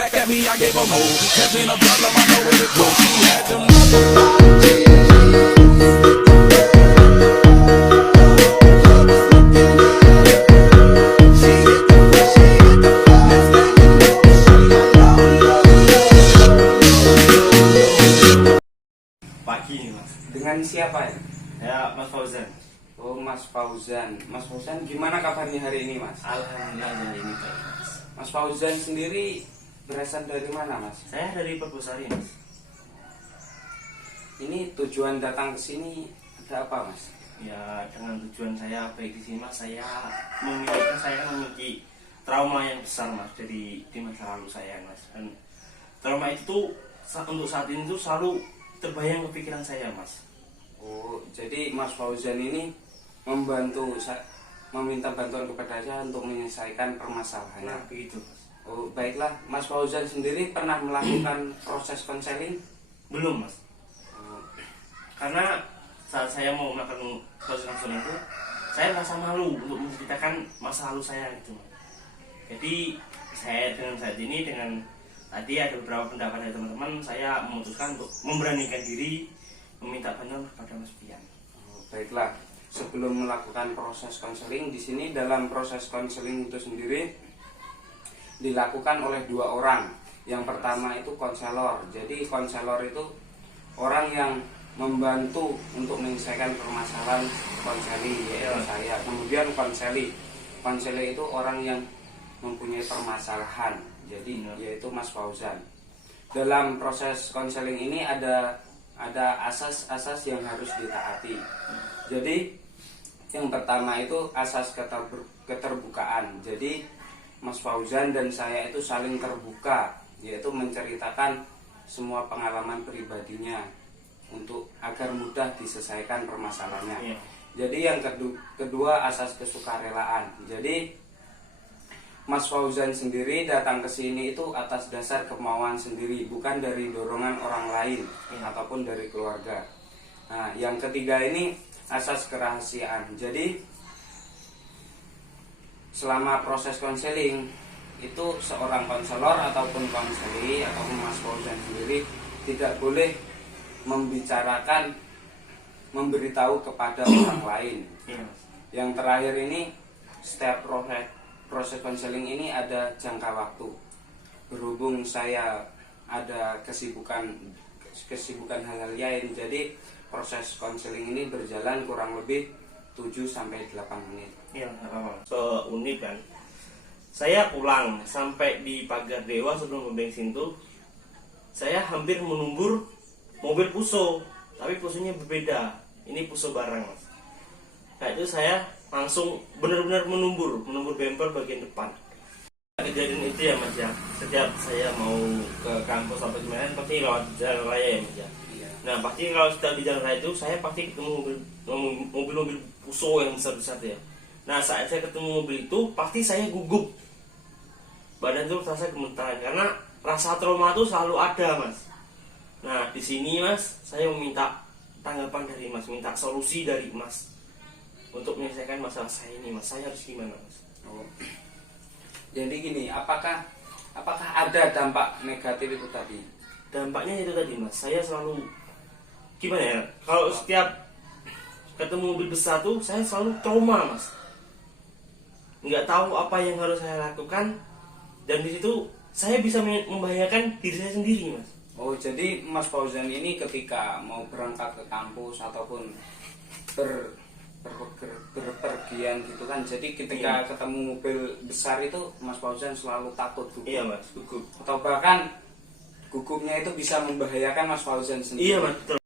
Back at me, I gave her more. Cause in a problem, I know where to go. She had them. Pagi nih mas. Dengan siapa ya? Ya Mas Fauzan. Oh, Mas Fauzan. Mas Fauzan, gimana kabarnya hari ini, Mas? Alhamdulillah hari ini baik mas. Mas Fauzan sendiri berasal dari mana, Mas? Saya dari Purwosari mas. Ini tujuan datang ke sini ada apa, Mas? Ya dengan tujuan saya baik di sini mas, saya memiliki trauma yang besar mas dari di masa lalu saya mas. Dan trauma itu tuh untuk saat ini tuh selalu terbayang ke pikiran saya mas. Oh, jadi Mas Fauzan ini meminta bantuan kepada saya untuk menyelesaikan permasalahannya. Nah begitu mas. Oh, baiklah. Mas Fauzan sendiri pernah melakukan proses konseling? Belum mas. Oh, Karena saat saya mau melakukan proses konseling itu, saya rasa malu untuk menceritakan masa lalu saya gitu. Jadi saya dengan saat ini dengan tadi ada beberapa pendapat dari teman-teman, saya memutuskan untuk memberanikan diri meminta bantuan kepada Mas Pian. oh, baiklah. Sebelum melakukan proses konseling, di sini dalam proses konseling itu sendiri dilakukan oleh dua orang. Yang pertama itu konselor. Jadi konselor itu orang yang membantu untuk menyelesaikan permasalahan konseli, yaitu saya. Kemudian konseli itu orang yang mempunyai permasalahan, jadi yaitu Mas Fauzan. Dalam proses konseling ini ada asas-asas yang harus ditaati. Jadi yang pertama itu asas keterbukaan. Jadi Mas Fauzan dan saya itu saling terbuka, yaitu menceritakan semua pengalaman pribadinya untuk agar mudah diselesaikan permasalahannya. Jadi yang kedua asas kesukarelaan. Jadi Mas Fauzan sendiri datang ke sini itu atas dasar kemauan sendiri, bukan dari dorongan orang lain ataupun dari keluarga. Nah, yang ketiga ini asas kerahasiaan. Jadi selama proses konseling itu seorang konselor ataupun konseli ataupun Mas Fauzan sendiri tidak boleh memberitahu kepada orang lain. Yang terakhir ini, setiap proses konseling ini ada jangka waktu. Berhubung saya ada kesibukan hal-hal lain, jadi proses konseling ini berjalan kurang lebih 7-8 menit. Iya, nggak apa-apa. Unik kan. Saya pulang sampai di Pagar Dewa sebelum bensin tuh, saya hampir menumbur mobil Puso, tapi Pusonya berbeda. Ini Puso barang mas. Nah itu saya langsung benar-benar menumbur bemper bagian depan. Kejadian itu ya mas ya, setiap saya mau ke kampus atau gimana pasti lewat jalan raya ya mas ya. Nah pasti kalau sudah di jalan raya itu saya pasti ketemu mobil Puso yang besar-besar ya. Nah saat saya ketemu mobil itu pasti saya gugup, badan tuh terasa gemetar karena rasa trauma itu selalu ada mas. Nah di sini mas saya meminta tanggapan dari mas, minta solusi dari mas untuk menyelesaikan masalah saya ini mas. Saya harus gimana mas? Oh. Jadi gini, apakah ada dampak negatif itu tadi? Dampaknya itu tadi mas, saya selalu gimana ya, kalau setiap ketemu mobil besar tuh saya selalu trauma mas, nggak tahu apa yang harus saya lakukan, dan di situ saya bisa membahayakan diri saya sendiri mas. Oh, jadi Mas Fauzan ini ketika mau berangkat ke kampus ataupun berpergian gitu kan, jadi ketika ketemu mobil besar itu Mas Fauzan selalu takut gugup. Iya mas, gugup. Atau bahkan gugupnya itu bisa membahayakan Mas Fauzan sendiri. Iya mas, betul.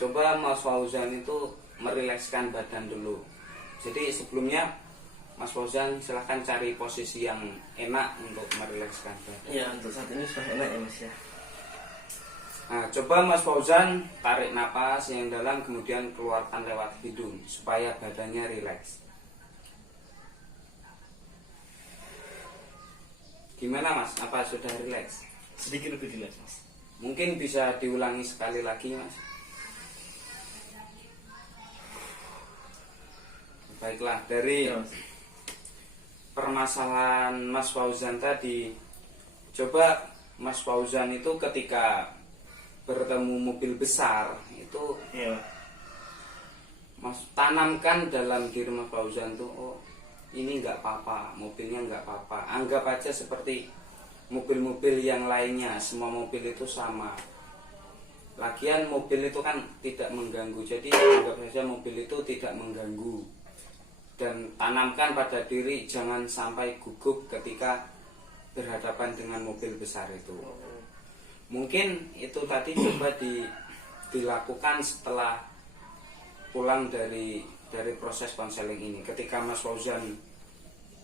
Coba Mas Fauzan itu merilekskan badan dulu. Jadi sebelumnya Mas Fauzan silahkan cari posisi yang enak untuk merilekskan badan. Iya, untuk saat ini sudah enak ya mas ya. Nah, coba Mas Fauzan tarik napas yang dalam kemudian keluarkan lewat hidung supaya badannya rileks. Gimana Mas? Apa sudah rileks? Sedikit lebih rileks mas. Mungkin bisa diulangi sekali lagi Mas. Baiklah, dari permasalahan Mas Fauzan tadi, Coba Mas Fauzan itu ketika bertemu mobil besar itu Iya. Mas tanamkan dalam diri Mas Fauzan tuh, oh ini nggak apa-apa, mobilnya nggak apa-apa. Anggap aja seperti mobil-mobil yang lainnya, semua mobil itu sama. Lagian mobil itu kan tidak mengganggu, jadi anggap saja mobil itu tidak mengganggu. Dan tanamkan pada diri jangan sampai gugup ketika berhadapan dengan mobil besar itu. Mungkin itu tadi coba dilakukan setelah pulang dari proses konseling ini. Ketika Mas Fauzan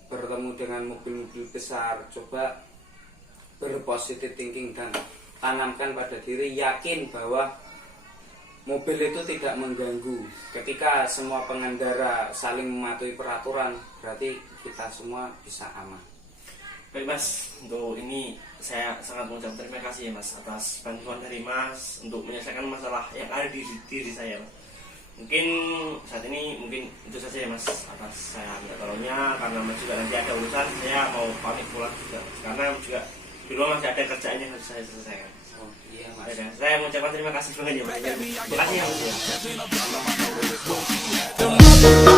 bertemu dengan mobil-mobil besar, coba berpositif thinking dan tanamkan pada diri, yakin bahwa mobil itu tidak mengganggu. Ketika semua pengendara saling mematuhi peraturan, berarti kita semua bisa aman. Baik Mas, untuk ini saya sangat mengucapkan terima kasih ya Mas atas bantuan dari Mas untuk menyelesaikan masalah yang ada di diri saya Mas. Mungkin saat ini mungkin itu saja ya Mas atas saya minta tolongnya, karena Mas juga nanti ada urusan, saya mau pamit pulang juga karena juga di rumah masih ada kerjaan yang harus saya selesaikan. Oh iya Mas. Ya, saya mengucapkan terima kasih banget ya Mas. Terima kasih ya Mas. Them